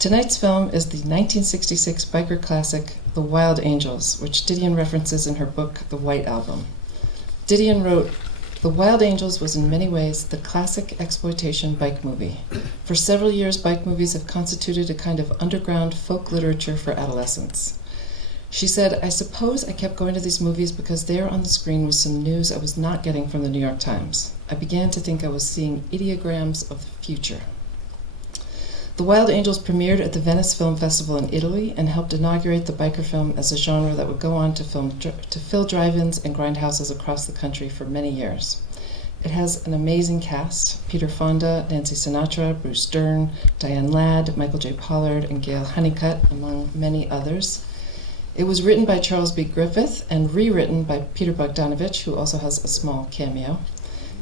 Tonight's film is the 1966 biker classic, The Wild Angels, which Didion references in her book, The White Album. Didion wrote, "The Wild Angels was in many ways the classic exploitation bike movie. For several years, bike movies have constituted a kind of underground folk literature for adolescents." She said, "I suppose I kept going to these movies because there on the screen was some news I was not getting from the New York Times. I began to think I was seeing ideograms of the future." The Wild Angels premiered at the Venice Film Festival in Italy and helped inaugurate the biker film as a genre that would go on to fill drive-ins and grindhouses across the country for many years. It has an amazing cast: Peter Fonda, Nancy Sinatra, Bruce Dern, Diane Ladd, Michael J. Pollard, and Gail Honeycutt, among many others. It was written by Charles B. Griffith and rewritten by Peter Bogdanovich, who also has a small cameo.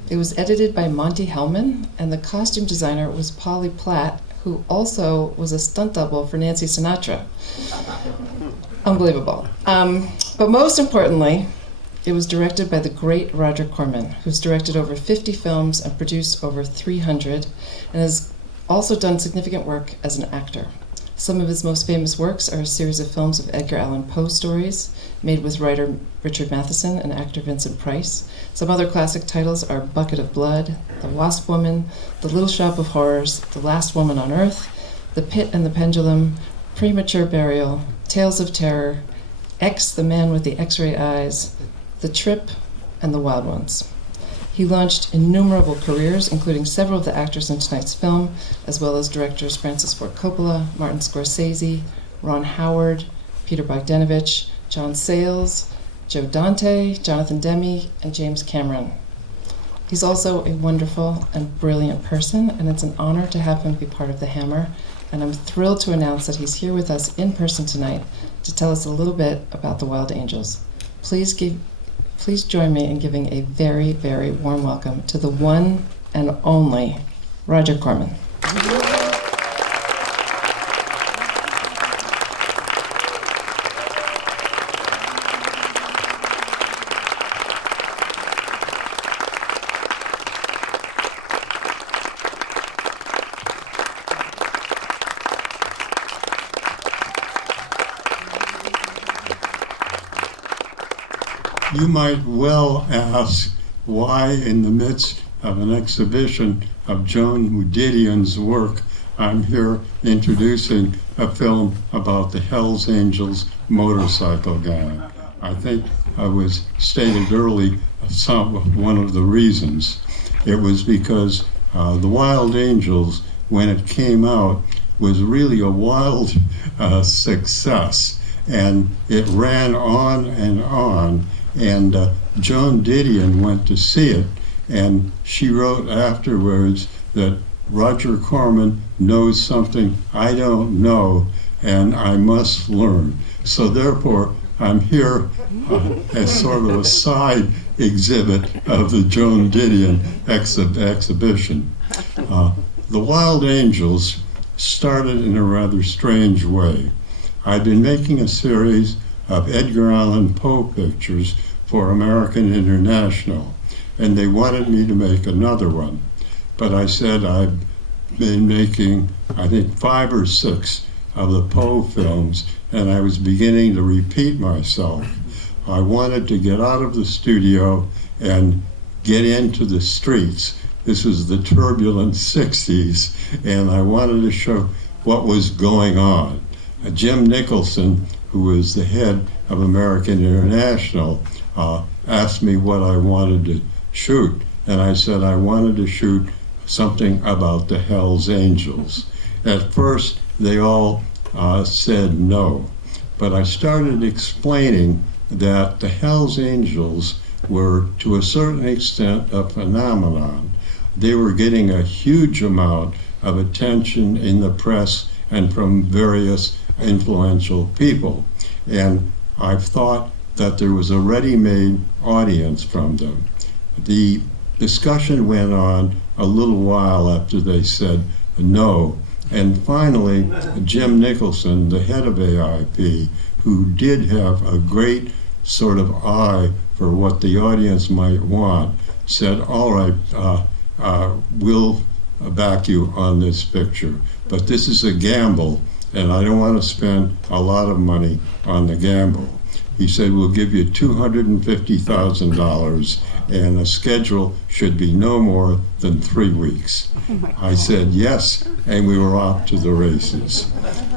It was edited by Monty Hellman, and the costume designer was Polly Platt, who also was a stunt double for Nancy Sinatra. Unbelievable. But most importantly, it was directed by the great Roger Corman, who's directed over 50 films and produced over 300, and has also done significant work as an actor. Some of his most famous works are a series of films of Edgar Allan Poe stories, made with writer Richard Matheson and actor Vincent Price. Some other classic titles are Bucket of Blood, The Wasp Woman, The Little Shop of Horrors, The Last Woman on Earth, The Pit and the Pendulum, Premature Burial, Tales of Terror, X, the Man with the X-Ray Eyes, The Trip, and The Wild Ones. He launched innumerable careers, including several of the actors in tonight's film, as well as directors Francis Ford Coppola, Martin Scorsese, Ron Howard, Peter Bogdanovich, John Sayles, Joe Dante, Jonathan Demme, and James Cameron. He's also a wonderful and brilliant person, and it's an honor to have him be part of the Hammer, and I'm thrilled to announce that he's here with us in person tonight to tell us a little bit about the Wild Angels. Please join me in giving a very, very warm welcome to the one and only Roger Corman. You might well ask why, in the midst of an exhibition of Joan Didion's work, I'm here introducing a film about the Hells Angels motorcycle gang. I think I was stated early one of the reasons. It was because The Wild Angels, when it came out, was really a wild success, and it ran on and on. And Joan Didion went to see it, and she wrote afterwards that Roger Corman knows something I don't know, and I must learn. So therefore, I'm here as sort of a side exhibit of the Joan Didion exhibition. The Wild Angels started in a rather strange way. I'd been making a series of Edgar Allan Poe pictures for American International, and they wanted me to make another one. But I said I've been making, I think, 5 or 6 of the Poe films, and I was beginning to repeat myself. I wanted to get out of the studio and get into the streets. This was the turbulent 60s, and I wanted to show what was going on. Jim Nicholson, who was the head of American International, asked me what I wanted to shoot, and I said I wanted to shoot something about the Hells Angels. At first, they all said no, but I started explaining that the Hells Angels were, to a certain extent, a phenomenon. They were getting a huge amount of attention in the press and from various influential people, and I've thought that there was a ready-made audience from them. The discussion went on a little while after they said no, and finally Jim Nicholson, the head of AIP, who did have a great sort of eye for what the audience might want, said, all right, we'll back you on this picture. But this is a gamble, and I don't want to spend a lot of money on the gamble. He said, we'll give you $250,000, and a schedule should be no more than 3 weeks. I said yes, and we were off to the races.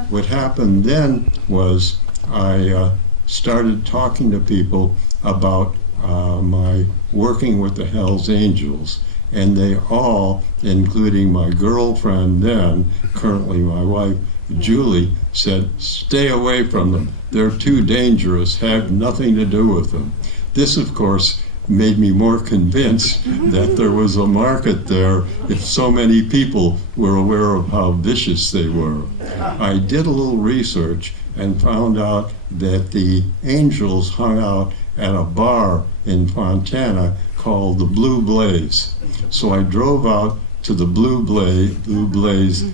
What happened then was I started talking to people about my working with the Hells Angels, and they all, including my girlfriend then, currently my wife, Julie, said, stay away from them. They're too dangerous. Have nothing to do with them. This, of course, made me more convinced that there was a market there if so many people were aware of how vicious they were. I did a little research and found out that the Angels hung out at a bar in Fontana called the Blue Blaze. So I drove out to the Blue Blaze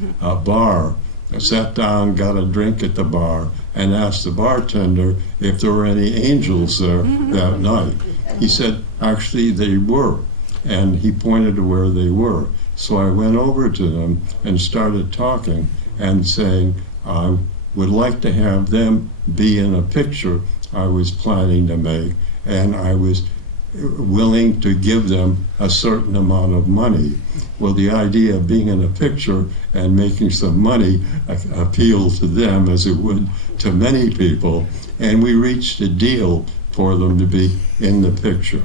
bar. I sat down, got a drink at the bar, and asked the bartender if there were any angels there that night. He said, actually, they were, and he pointed to where they were. So I went over to them and started talking and saying, I would like to have them be in a picture I was planning to make, and I was willing to give them a certain amount of money. Well, the idea of being in a picture and making some money appealed to them as it would to many people, and we reached a deal for them to be in the picture.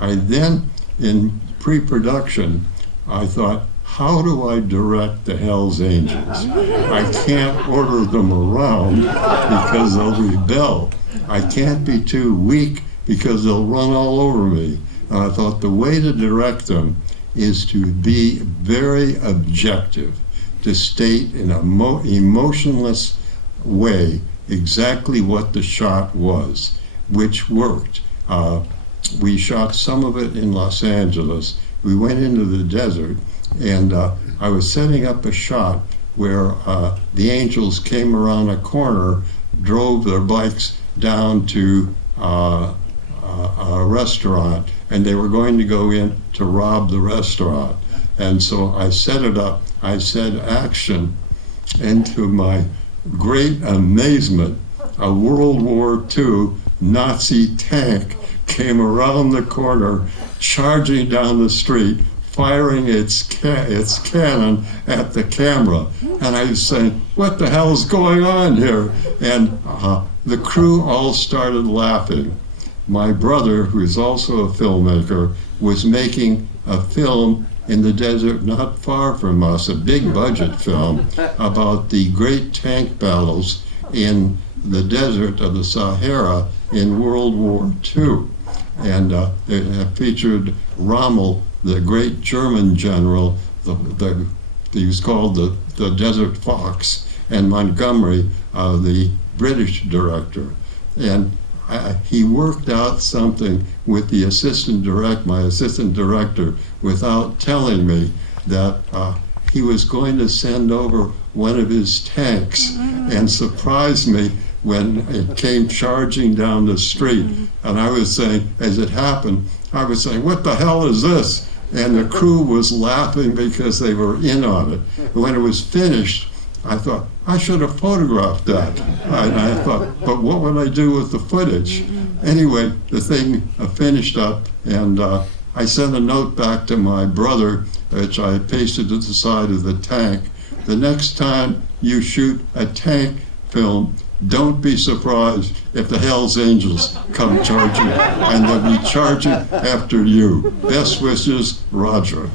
I then, in pre-production, I thought, how do I direct the Hells Angels? I can't order them around because they'll rebel. I can't be too weak because they'll run all over me. And I thought the way to direct them is to be very objective, to state in an emotionless way exactly what the shot was, which worked. We shot some of it in Los Angeles. We went into the desert, and I was setting up a shot where the Angels came around a corner, drove their bikes down to a restaurant, and they were going to go in to rob the restaurant. And so I set it up, I said action, and to my great amazement, a World War II Nazi tank came around the corner, charging down the street, firing its cannon at the camera. And I was saying, what the hell is going on here? And the crew all started laughing. My brother, who is also a filmmaker, was making a film in the desert not far from us, a big budget film about the great tank battles in the desert of the Sahara in World War II. And it featured Rommel, the great German general, he was called the Desert Fox, and Montgomery, the British director. And he worked out something with the my assistant director, without telling me that he was going to send over one of his tanks and surprise me when it came charging down the street. And I was saying, as it happened, I was saying, what the hell is this? And the crew was laughing because they were in on it. When it was finished, I thought, I should have photographed that. And I thought, but what would I do with the footage? Anyway, the thing finished up, and I sent a note back to my brother, which I pasted to the side of the tank. The next time you shoot a tank film, don't be surprised if the Hells Angels come charging, and they'll be charging after you. Best wishes, Roger.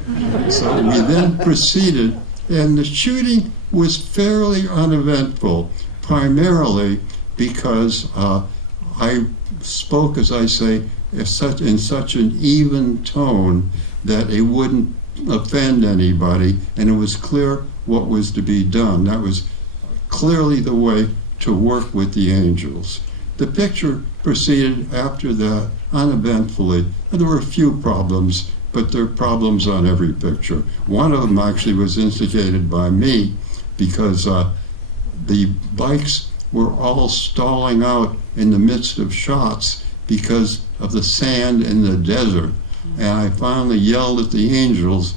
So we then proceeded, and the shooting was fairly uneventful, primarily because I spoke, as I say, in such an even tone that it wouldn't offend anybody, and it was clear what was to be done. That was clearly the way to work with the Angels. The picture proceeded after that uneventfully, and there were a few problems, but there are problems on every picture. One of them actually was instigated by me because the bikes were all stalling out in the midst of shots because of the sand in the desert. And I finally yelled at the Angels,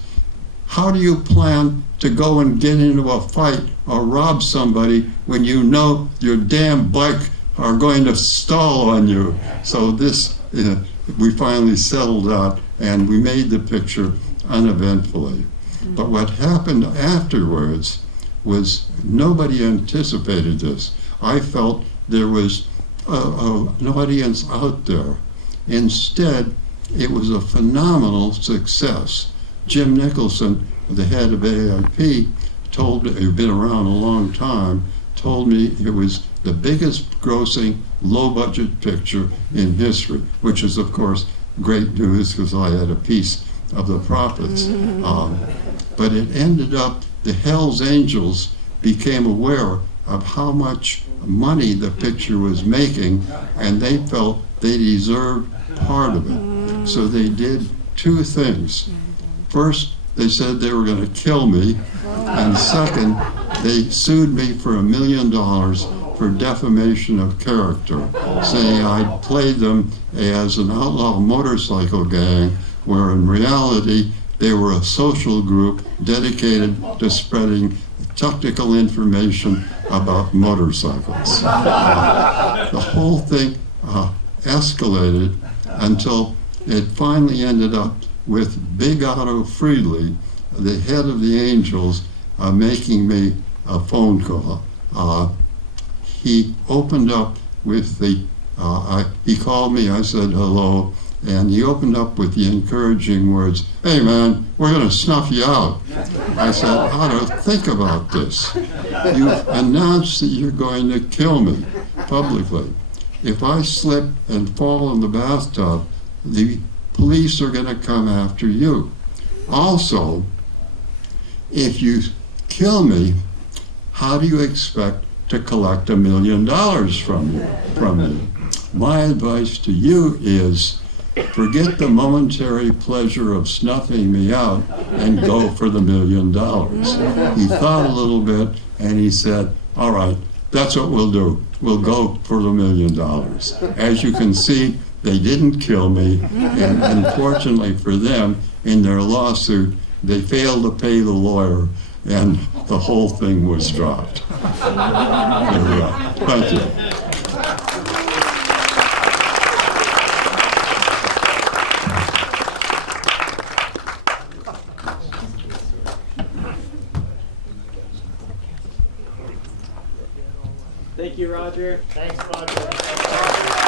How do you plan to go and get into a fight or rob somebody when you know your damn bike are going to stall on you? So this, we finally settled out and we made the picture uneventfully. But what happened afterwards was nobody anticipated this. I felt there was an audience out there. Instead, it was a phenomenal success. Jim Nicholson, the head of AIP, told me, who'd been around a long time, told me it was the biggest grossing low-budget picture in history, which is, of course, great news because I had a piece of the profits. But it ended up, the Hells Angels became aware of how much money the picture was making, and they felt they deserved part of it. So they did two things. First, they said they were going to kill me, and second, they sued me for $1 million for defamation of character, saying I played them as an outlaw motorcycle gang, where in reality they were a social group dedicated to spreading technical information about motorcycles. The whole thing escalated until it finally ended up with Big Otto Friedley, the head of the Angels, making me a phone call. He opened up with the, he called me, I said hello, and he opened up with the encouraging words, "Hey man, we're going to snuff you out." I said, "Otto, think about this. You've announced that you're going to kill me publicly. If I slip and fall in the bathtub, the police are going to come after you. Also, if you kill me, how do you expect to collect $1 million from me? My advice to you is forget the momentary pleasure of snuffing me out and go for the $1 million. He thought a little bit and he said, "All right, that's what we'll do. We'll go for the $1 million. As you can see, they didn't kill me, and unfortunately for them, in their lawsuit, they failed to pay the lawyer, and the whole thing was dropped. There we are. Thank you. Thank you, Roger. Thanks, Roger.